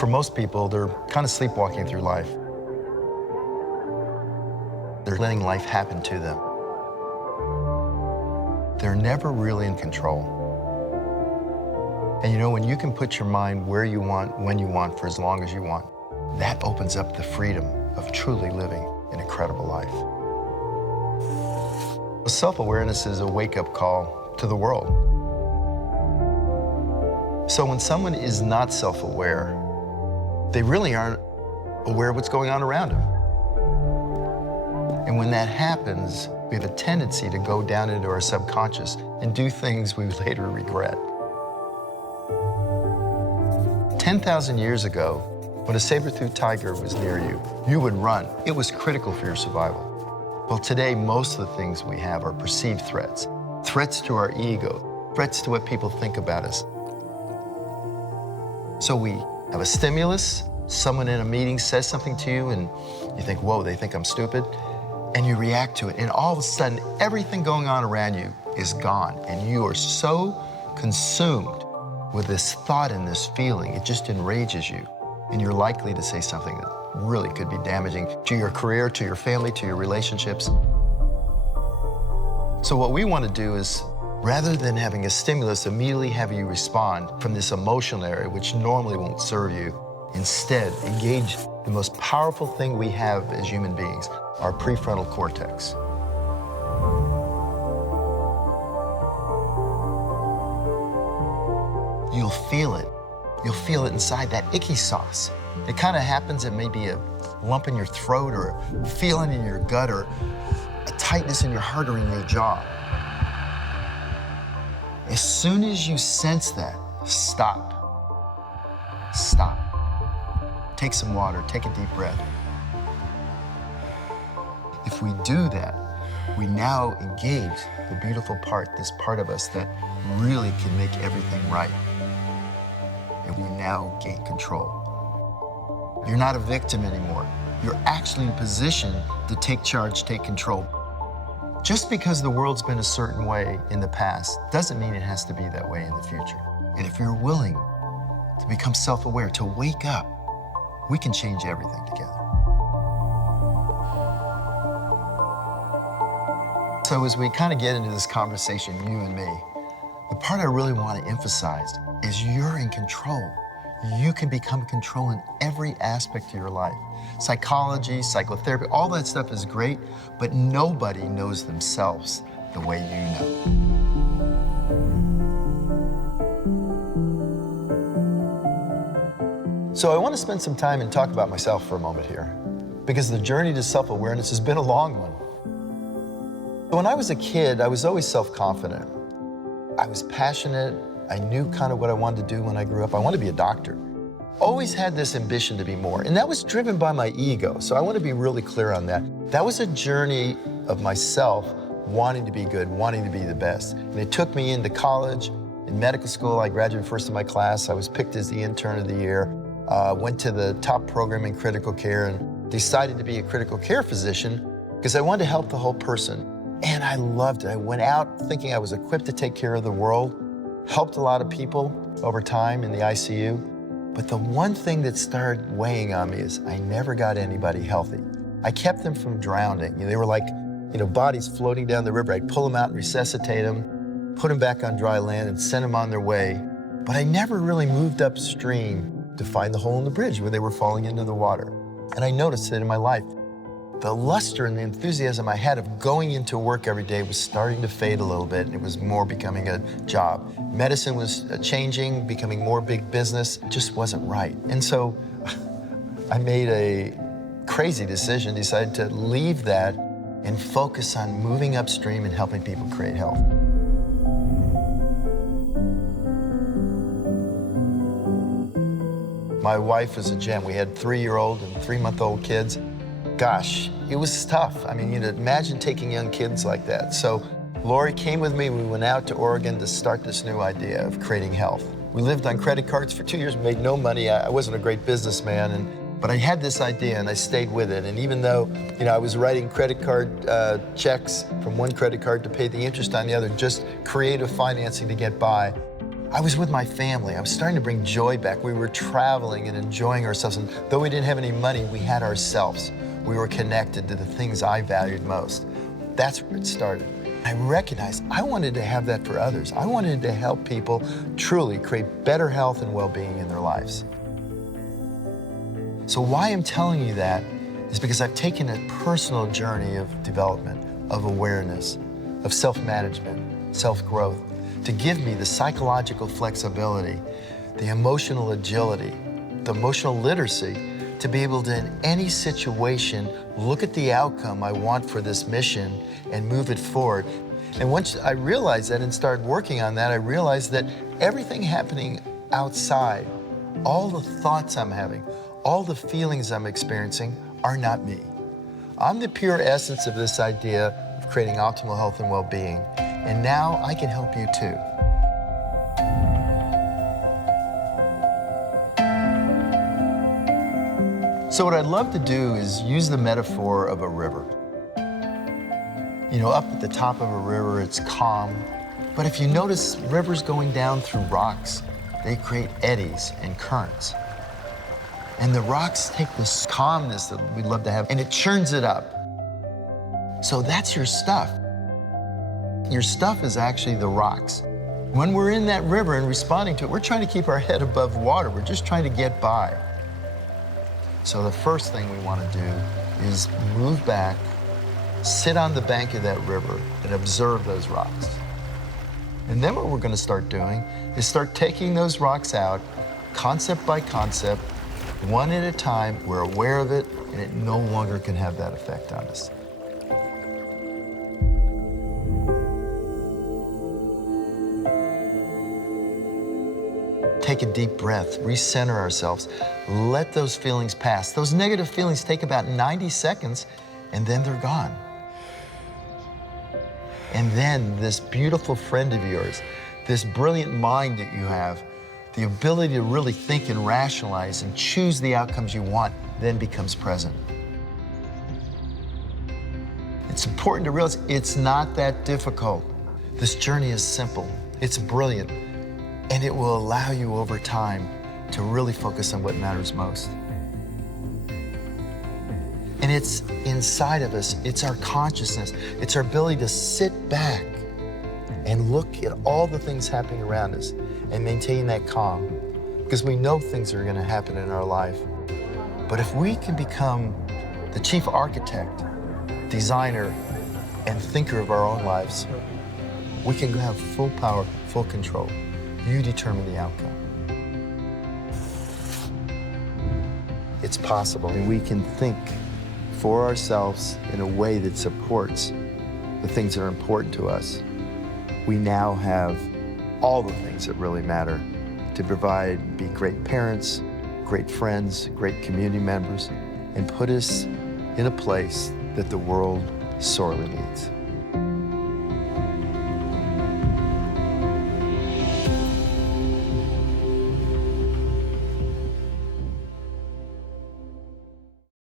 For most people, they're kind of sleepwalking through life. They're letting life happen to them. They're never really in control. And you know, when you can put your mind where you want, when you want, for as long as you want, that opens up the freedom of truly living an incredible life. Self-awareness is a wake-up call to the world. So when someone is not self-aware, they really aren't aware of what's going on around them. And when that happens, we have a tendency to go down into our subconscious and do things we later regret. 10,000 years ago, when a saber-toothed tiger was near you, you would run. It was critical for your survival. Well, today, most of the things we have are perceived threats. Threats to our ego, threats to what people think about us. So we have a stimulus, someone in a meeting says something to you, and you think, whoa, they think I'm stupid, and you react to it, and all of a sudden, everything going on around you is gone, and you are so consumed with this thought and this feeling, it just enrages you, and you're likely to say something that really could be damaging to your career, to your family, to your relationships. So what we want to do is, rather than having a stimulus immediately have you respond from this emotional area, which normally won't serve you, instead engage the most powerful thing we have as human beings, our prefrontal cortex. You'll feel it. You'll feel it inside, that icky sauce. It kind of happens, it may be a lump in your throat or a feeling in your gut or a tightness in your heart or in your jaw. As soon as you sense that, stop. Stop. Take some water, take a deep breath. If we do that, we now engage the beautiful part, this part of us that really can make everything right. And we now gain control. You're not a victim anymore. You're actually in position to take charge, take control. Just because the world's been a certain way in the past doesn't mean it has to be that way in the future. And if you're willing to become self-aware, to wake up, we can change everything together. So as we kind of get into this conversation, you and me, the part I really want to emphasize is you're in control. You can become control in every aspect of your life. Psychology, psychotherapy, all that stuff is great, but nobody knows themselves the way you know. So I want to spend some time and talk about myself for a moment here, because the journey to self-awareness has been a long one. When I was a kid, I was always self-confident. I was passionate. I knew kind of what I wanted to do when I grew up. I wanted to be a doctor. Always had this ambition to be more, and that was driven by my ego. So I want to be really clear on that. That was a journey of myself wanting to be good, wanting to be the best. And it took me into college. In medical school, I graduated first in my class. I was picked as the intern of the year. Went to the top program in critical care and decided to be a critical care physician because I wanted to help the whole person. And I loved it. I went out thinking I was equipped to take care of the world, helped a lot of people over time in the ICU. But the one thing that started weighing on me is I never got anybody healthy. I kept them from drowning. They were like, bodies floating down the river. I'd pull them out and resuscitate them, put them back on dry land and send them on their way. But I never really moved upstream to find the hole in the bridge where they were falling into the water. And I noticed that in my life, the luster and the enthusiasm I had of going into work every day was starting to fade a little bit, and it was more becoming a job. Medicine was changing, becoming more big business, just wasn't right. And so I made a crazy decision, decided to leave that and focus on moving upstream and helping people create health. My wife was a gem. We had 3-year-old and 3-month-old kids. Gosh, it was tough. I mean, imagine taking young kids like that. So Lori came with me. We went out to Oregon to start this new idea of creating health. We lived on credit cards for 2 years, made no money. I wasn't a great businessman, but I had this idea and I stayed with it. And even though, I was writing credit card checks from one credit card to pay the interest on the other, just creative financing to get by, I was with my family. I was starting to bring joy back. We were traveling and enjoying ourselves. And though we didn't have any money, we had ourselves. We were connected to the things I valued most. That's where it started. I recognized I wanted to have that for others. I wanted to help people truly create better health and well-being in their lives. So why I'm telling you that is because I've taken a personal journey of development, of awareness, of self-management, self-growth, to give me the psychological flexibility, the emotional agility, the emotional literacy, to be able to, in any situation, look at the outcome I want for this mission and move it forward. And once I realized that and started working on that, I realized that everything happening outside, all the thoughts I'm having, all the feelings I'm experiencing are not me. I'm the pure essence of this idea of creating optimal health and well-being, and now I can help you too. So what I'd love to do is use the metaphor of a river. You know, up at the top of a river, it's calm. But if you notice rivers going down through rocks, they create eddies and currents. And the rocks take this calmness that we'd love to have, and it churns it up. So that's your stuff. Your stuff is actually the rocks. When we're in that river and responding to it, we're trying to keep our head above water. We're just trying to get by. So the first thing we want to do is move back, sit on the bank of that river, and observe those rocks. And then what we're going to start doing is start taking those rocks out, concept by concept, one at a time. We're aware of it, and it no longer can have that effect on us. Take a deep breath, recenter ourselves, let those feelings pass. Those negative feelings take about 90 seconds, and then they're gone. And then this beautiful friend of yours, this brilliant mind that you have, the ability to really think and rationalize and choose the outcomes you want, then becomes present. It's important to realize it's not that difficult. This journey is simple, it's brilliant, and it will allow you over time to really focus on what matters most. And it's inside of us, it's our consciousness, it's our ability to sit back and look at all the things happening around us and maintain that calm, because we know things are gonna happen in our life. But if we can become the chief architect, designer, and thinker of our own lives, we can have full power, full control. You determine the outcome. It's possible, and we can think for ourselves in a way that supports the things that are important to us. We now have all the things that really matter to provide, be great parents, great friends, great community members, and put us in a place that the world sorely needs.